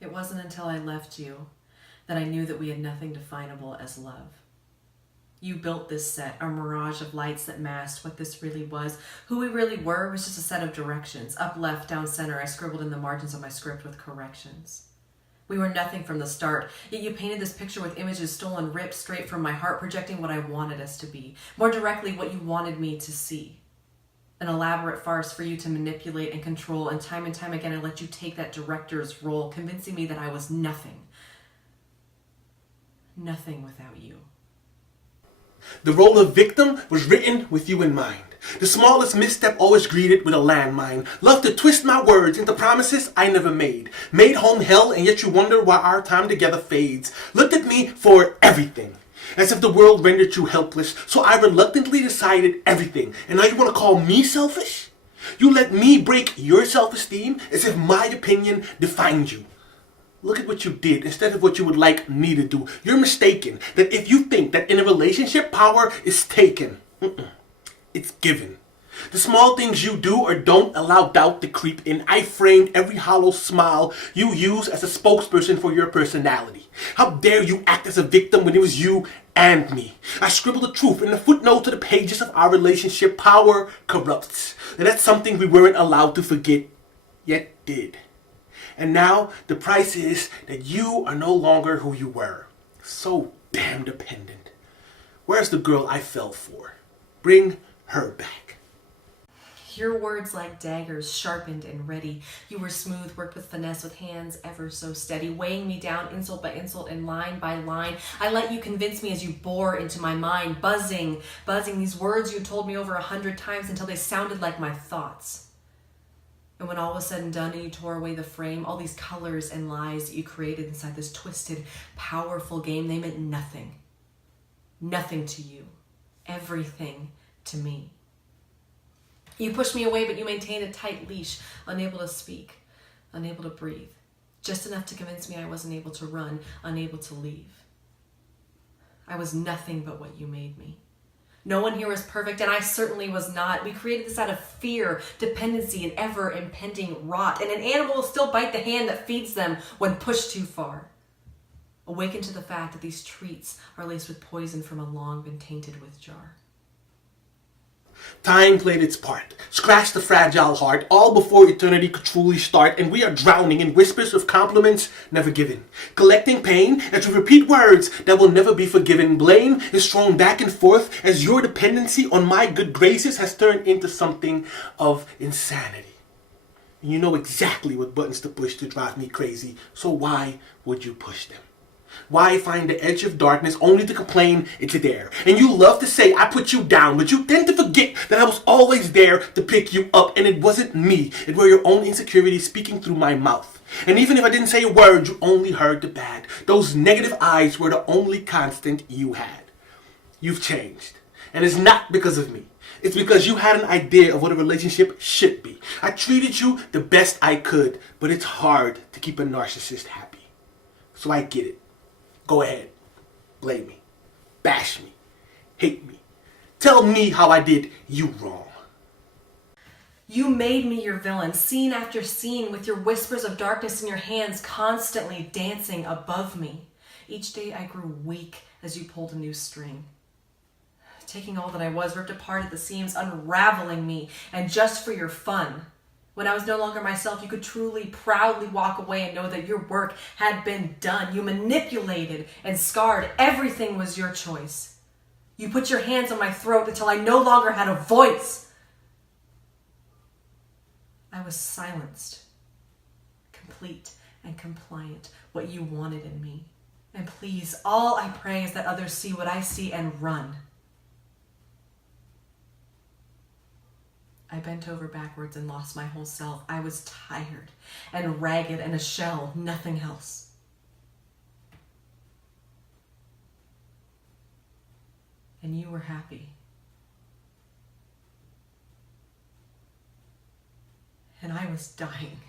It wasn't until I left you that I knew that we had nothing definable as love. You built this set, a mirage of lights that masked what this really was. Who we really were was just a set of directions. Up, left, down, center. I scribbled in the margins of my script with corrections. We were nothing from the start, yet you painted this picture with images stolen, ripped straight from my heart, projecting what I wanted us to be. More directly, what you wanted me to see. An elaborate farce for you to manipulate and control, and time again I let you take that director's role, convincing me that I was nothing. Nothing without you. The role of victim was written with you in mind. The smallest misstep always greeted with a landmine. Loved to twist my words into promises I never made. Made home hell, and yet you wonder why our time together fades. Looked at me for everything, as if the world rendered you helpless. So I reluctantly decided everything. And now you want to call me selfish? You let me break your self-esteem as if my opinion defined you. Look at what you did instead of what you would like me to do. You're mistaken that if you think that in a relationship power is taken, it's given. The small things you do or don't allow doubt to creep in. I framed every hollow smile you use as a spokesperson for your personality. How dare you act as a victim when it was you and me? I scribbled the truth in the footnote to the pages of our relationship. Power corrupts. And that's something we weren't allowed to forget, yet did. And now the price is that you are no longer who you were. So damn dependent. Where's the girl I fell for? Bring her back. Your words like daggers, sharpened and ready. You were smooth, worked with finesse, with hands ever so steady, weighing me down insult by insult and line by line. I let you convince me as you bore into my mind, buzzing these words you told me over 100 times until they sounded like my thoughts. And when all was said and done and you tore away the frame, all these colors and lies that you created inside this twisted, powerful game, they meant nothing. Nothing to you. Everything to me. You pushed me away, but you maintained a tight leash, unable to speak, unable to breathe. Just enough to convince me I wasn't able to run, unable to leave. I was nothing but what you made me. No one here was perfect, and I certainly was not. We created this out of fear, dependency, and ever-impending rot. And an animal will still bite the hand that feeds them when pushed too far. Awaken to the fact that these treats are laced with poison from a long been tainted with jar. Time played its part, scratched the fragile heart, all before eternity could truly start, and we are drowning in whispers of compliments never given. Collecting pain as we repeat words that will never be forgiven. Blame is thrown back and forth as your dependency on my good graces has turned into something of insanity. You know exactly what buttons to push to drive me crazy, so why would you push them? Why find the edge of darkness only to complain it's there? And you love to say I put you down, but you tend to forget that I was always there to pick you up. And it wasn't me. It were your own insecurities speaking through my mouth. And even if I didn't say a word, you only heard the bad. Those negative eyes were the only constant you had. You've changed. And it's not because of me. It's because you had an idea of what a relationship should be. I treated you the best I could, but it's hard to keep a narcissist happy. So I get it. Go ahead. Blame me. Bash me. Hate me. Tell me how I did you wrong. You made me your villain, scene after scene, with your whispers of darkness in your hands constantly dancing above me. Each day I grew weak as you pulled a new string. Taking all that I was, ripped apart at the seams, unraveling me, and just for your fun. When I was no longer myself, you could truly, proudly walk away and know that your work had been done. You manipulated and scarred. Everything was your choice. You put your hands on my throat until I no longer had a voice. I was silenced, complete and compliant, what you wanted in me. And please, all I pray is that others see what I see and run. I bent over backwards and lost my whole self. I was tired and ragged and a shell, nothing else. And you were happy. And I was dying.